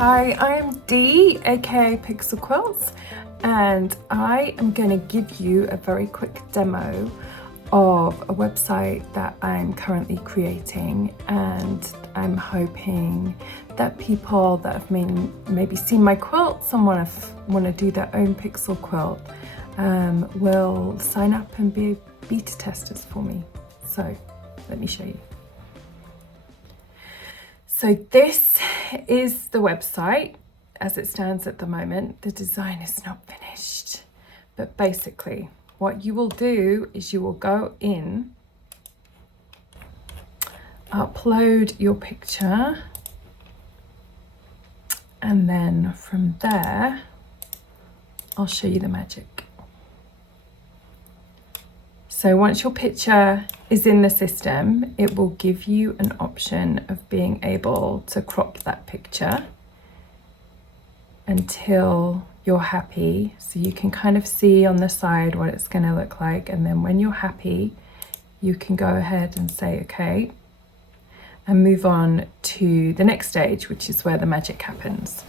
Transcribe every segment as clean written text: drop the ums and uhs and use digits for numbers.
Hi, I'm Dee, aka Pixel Quilts, and I am going to give you a very quick demo of a website that I'm currently creating, and I'm hoping that people that have maybe seen my quilts and want to do their own pixel quilt will sign up and be beta testers for me. So let me show you. So this is the website as it stands at the moment. The design is not finished, but basically what you will do is you will go in, upload your picture, and then from there I'll show you the magic. So once your picture is in the system, it will give you an option of being able to crop that picture until you're happy. So you can kind of see on the side what it's going to look like. And then when you're happy, you can go ahead and say, okay, and move on to the next stage, which is where the magic happens.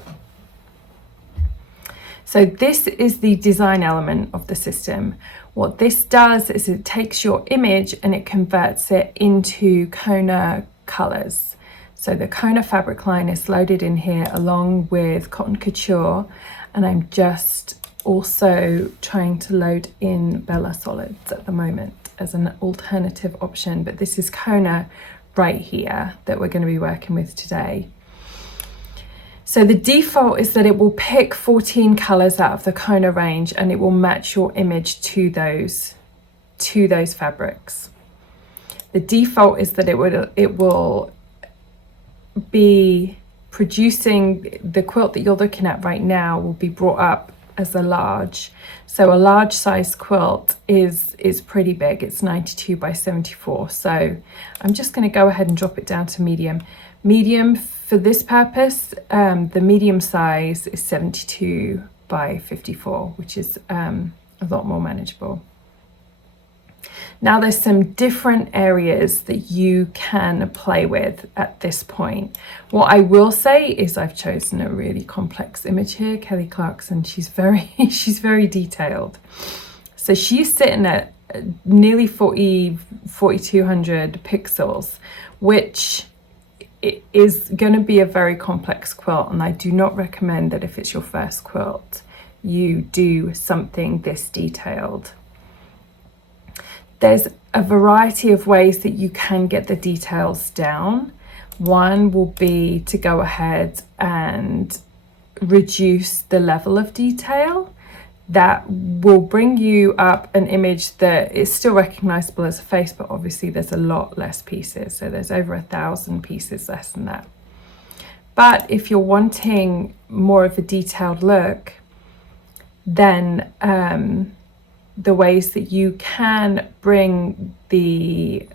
So this is the design element of the system. What this does is it takes your image and it converts it into Kona colors. So the Kona fabric line is loaded in here along with Cotton Couture, and I'm just also trying to load in Bella Solids at the moment as an alternative option, but this is Kona right here that we're going to be working with today. So the default is that it will pick 14 colors out of the Kona range and it will match your image to those fabrics. The default is that it will be producing the quilt that you're looking at right now will be brought up as a large. So a large size quilt is pretty big. It's 92 by 74. So I'm just going to go ahead and drop it down to medium. Medium for this purpose, the medium size is 72 by 54, which is a lot more manageable. Now there's some different areas that you can play with at this point. What I will say is I've chosen a really complex image here, Kelly Clarkson. She's very detailed. So she's sitting at nearly 4,200 pixels, which it is going to be a very complex quilt, and I do not recommend that if it's your first quilt you do something this detailed. There's a variety of ways that you can get the details down. One will be to go ahead and reduce the level of detail. That will bring you up an image that is still recognizable as a face, but obviously there's a lot less pieces. So there's over 1,000 pieces less than that. But if you're wanting more of a detailed look, then the ways that you can bring the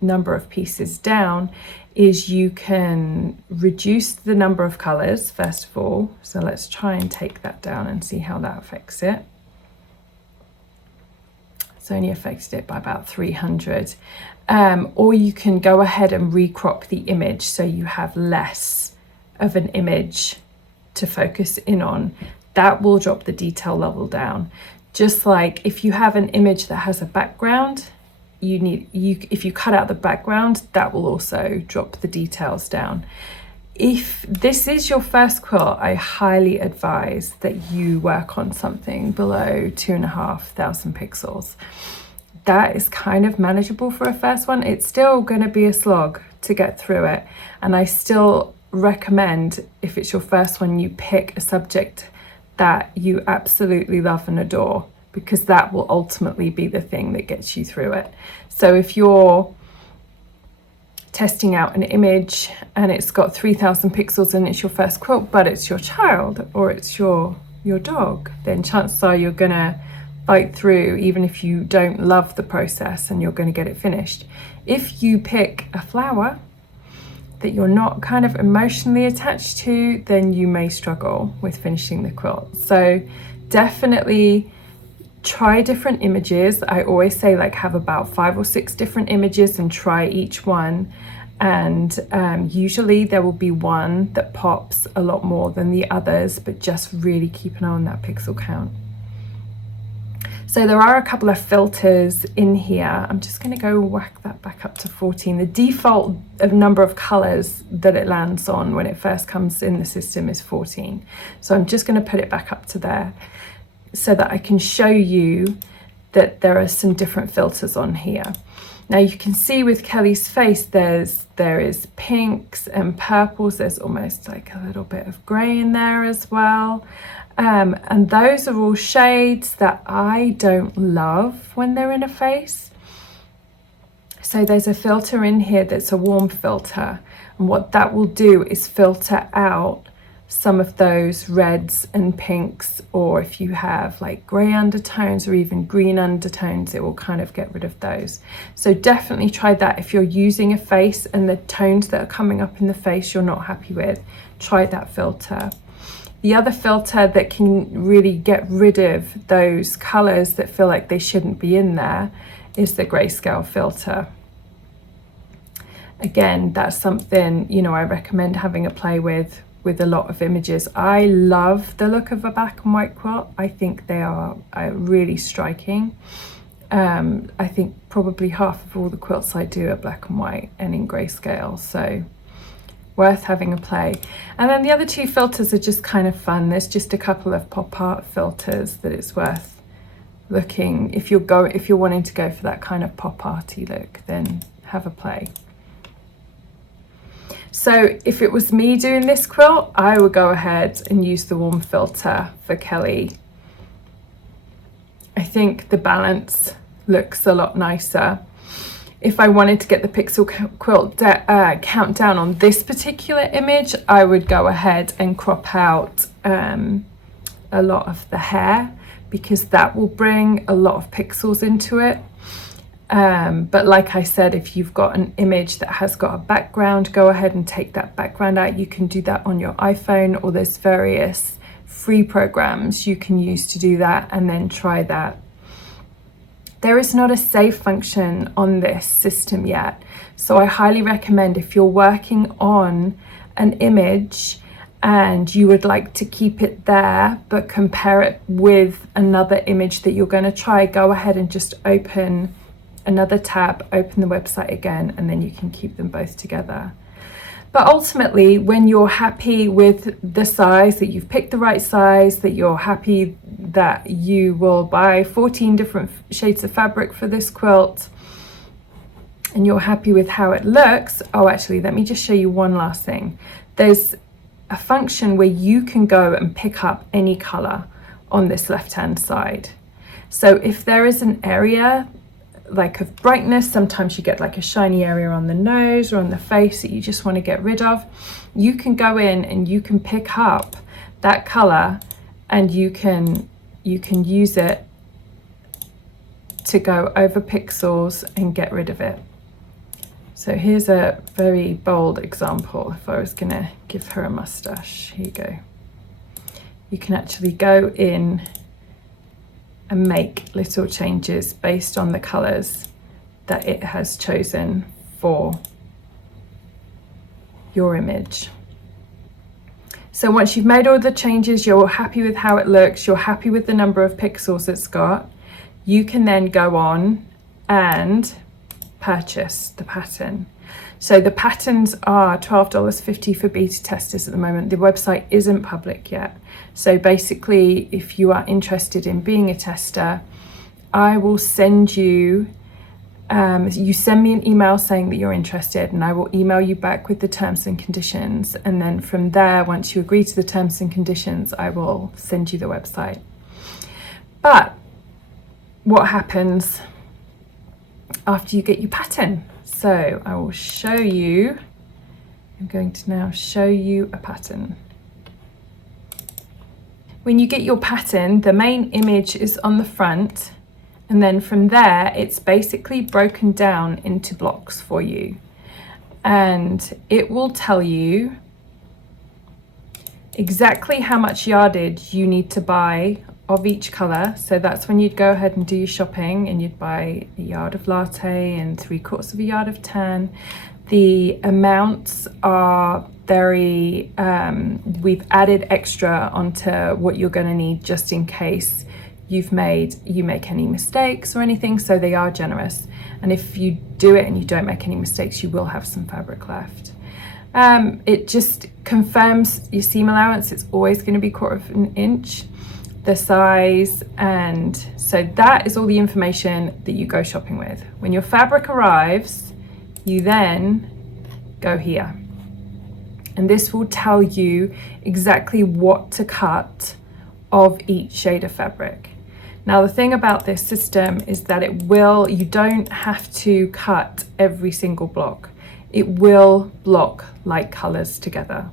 number of pieces down is you can reduce the number of colors first of all. So let's try and take that down and see how that affects it. It's only affected it by about 300. Or you can go ahead and recrop the image so you have less of an image to focus in on. That will drop the detail level down. Just like if you have an image that has a background, if you cut out the background, that will also drop the details down. If this is your first quilt, I highly advise that you work on something below 2,500 pixels. That is kind of manageable for a first one. It's still going to be a slog to get through it, and I still recommend if it's your first one, you pick a subject that you absolutely love and adore, because that will ultimately be the thing that gets you through it. So if you're testing out an image and it's got 3,000 pixels and it's your first quilt, but it's your child or it's your dog, then chances are you're gonna fight through even if you don't love the process, and you're gonna get it finished. If you pick a flower that you're not kind of emotionally attached to, then you may struggle with finishing the quilt. So definitely try different images. I always say, like, have about 5 or 6 different images and try each one. and usually there will be one that pops a lot more than the others, but just really keep an eye on that pixel count. So there are a couple of filters in here. I'm just going to go whack that back up to 14. The default number of colors that it lands on when it first comes in the system is 14. So I'm just going to put it back up to there so that I can show you that there are some different filters on here. Now you can see with Kelly's face there is pinks and purples. There's almost like a little bit of grey in there as well. And those are all shades that I don't love when they're in a face. So there's a filter in here that's a warm filter, and what that will do is filter out some of those reds and pinks, or if you have like grey undertones or even green undertones, it will kind of get rid of those. So definitely try that if you're using a face and the tones that are coming up in the face you're not happy with. Try that filter. The other filter that can really get rid of those colors that feel like they shouldn't be in there is the grayscale filter. Again, that's something, you know, I recommend having a play with a lot of images. I love the look of a black and white quilt. I think they are really striking. I think probably half of all the quilts I do are black and white and in grayscale, so worth having a play. And then the other two filters are just kind of fun. There's just a couple of pop art filters that it's worth looking. If you're wanting to go for that kind of pop arty look, then have a play. So if it was me doing this quilt, I would go ahead and use the warm filter for Kelly. I think the balance looks a lot nicer. If I wanted to get the pixel quilt count down on this particular image, I would go ahead and crop out a lot of the hair, because that will bring a lot of pixels into it. But like I said, if you've got an image that has got a background, go ahead and take that background out. You can do that on your iPhone, or there's various free programs you can use to do that, and then try that. There is not a save function on this system yet, so I highly recommend, if you're working on an image and you would like to keep it there but compare it with another image that you're going to try, go ahead and just open another tab, open the website again, and then you can keep them both together. But ultimately, when you're happy with the size, that you've picked the right size, that you're happy that you will buy 14 different shades of fabric for this quilt, and you're happy with how it looks. Oh, actually, let me just show you one last thing. There's a function where you can go and pick up any color on this left-hand side. So if there is an area like of brightness, sometimes you get like a shiny area on the nose or on the face that you just want to get rid of, you can go in and you can pick up that color, and you can use it to go over pixels and get rid of it. So here's a very bold example. If I was gonna give her a mustache, here you go. You can actually go in and make little changes based on the colors that it has chosen for your image. So once you've made all the changes, you're happy with how it looks, you're happy with the number of pixels it's got, you can then go on and purchase the pattern. So the patterns are $12.50 for beta testers at the moment. The website isn't public yet. So basically, if you are interested in being a tester, I will send you, you send me an email saying that you're interested, and I will email you back with the terms and conditions. And then from there, once you agree to the terms and conditions, I will send you the website. But what happens after you get your pattern? So I will show you, I'm going to now show you a pattern. When you get your pattern, the main image is on the front, and then from there, it's basically broken down into blocks for you. And it will tell you exactly how much yardage you need to buy of each color. So that's when you'd go ahead and do your shopping, and you'd buy a yard of latte and 3/4 of a yard of tan. The amounts are very, we've added extra onto what you're going to need just in case you make any mistakes or anything, so they are generous. And if you do it and you don't make any mistakes, you will have some fabric left. It just confirms your seam allowance. It's always going to be 1/4 inch, the size, and so that is all the information that you go shopping with. When your fabric arrives, you then go here, and this will tell you exactly what to cut of each shade of fabric. Now, the thing about this system is that you don't have to cut every single block. It will block like colors together.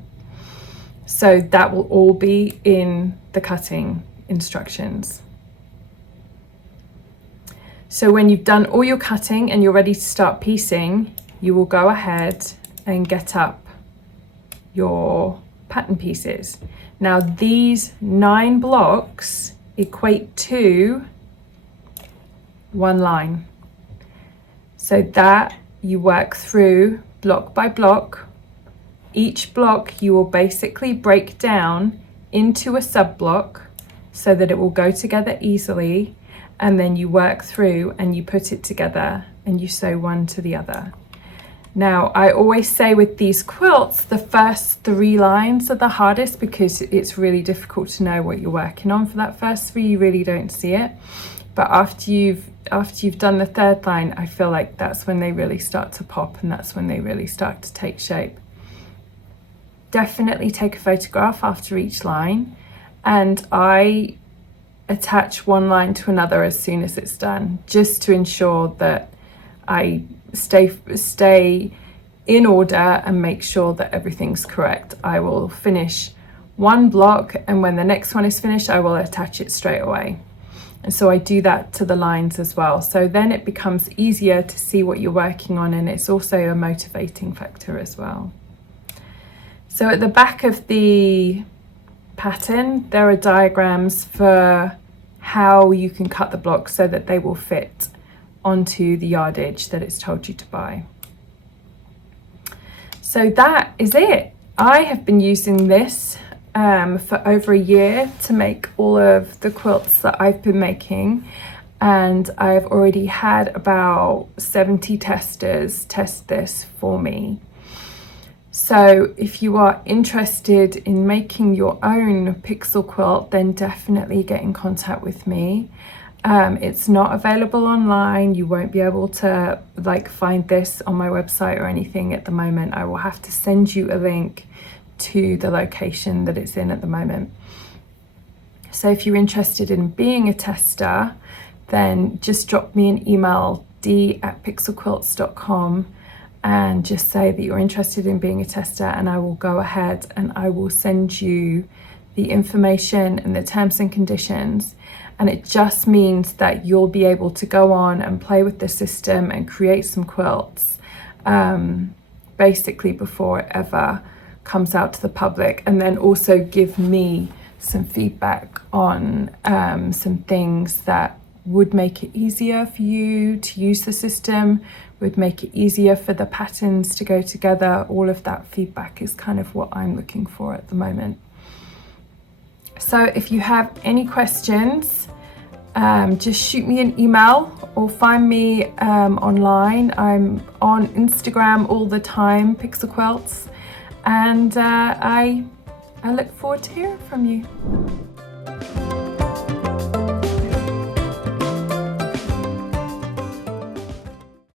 So that will all be in the cutting instructions. So when you've done all your cutting and you're ready to start piecing, you will go ahead and get up your pattern pieces. Now, these 9 blocks equate to 1 line. So that you work through block by block. Each block you will basically break down into a sub block so that it will go together easily, and then you work through and you put it together and you sew one to the other. Now, I always say with these quilts, the first 3 lines are the hardest because it's really difficult to know what you're working on for that first 3. You really don't see it. But after you've done the 3rd line, I feel like that's when they really start to pop, and that's when they really start to take shape. Definitely take a photograph after each line, and I attach one line to another as soon as it's done, just to ensure that I stay in order and make sure that everything's correct. I will finish one block, and when the next one is finished, I will attach it straight away. And so I do that to the lines as well. So then it becomes easier to see what you're working on, and it's also a motivating factor as well. So at the back of the pattern, there are diagrams for how you can cut the blocks so that they will fit onto the yardage that it's told you to buy. So that is it. I have been using this for over a year to make all of the quilts that I've been making, and I've already had about 70 testers test this for me. So if you are interested in making your own pixel quilt, then definitely get in contact with me. It's not available online. You won't be able to find this on my website or anything at the moment. I will have to send you a link to the location that it's in at the moment. So if you're interested in being a tester, then just drop me an email, d@pixelquilts.com, and just say that you're interested in being a tester, and I will go ahead and I will send you the information and the terms and conditions. And it just means that you'll be able to go on and play with the system and create some quilts basically before it ever comes out to the public, and then also give me some feedback on some things that would make it easier for you to use the system, would make it easier for the patterns to go together. All of that feedback is kind of what I'm looking for at the moment. So if you have any questions, just shoot me an email or find me online. I'm on Instagram all the time, Pixel Quilts, and I look forward to hearing from you.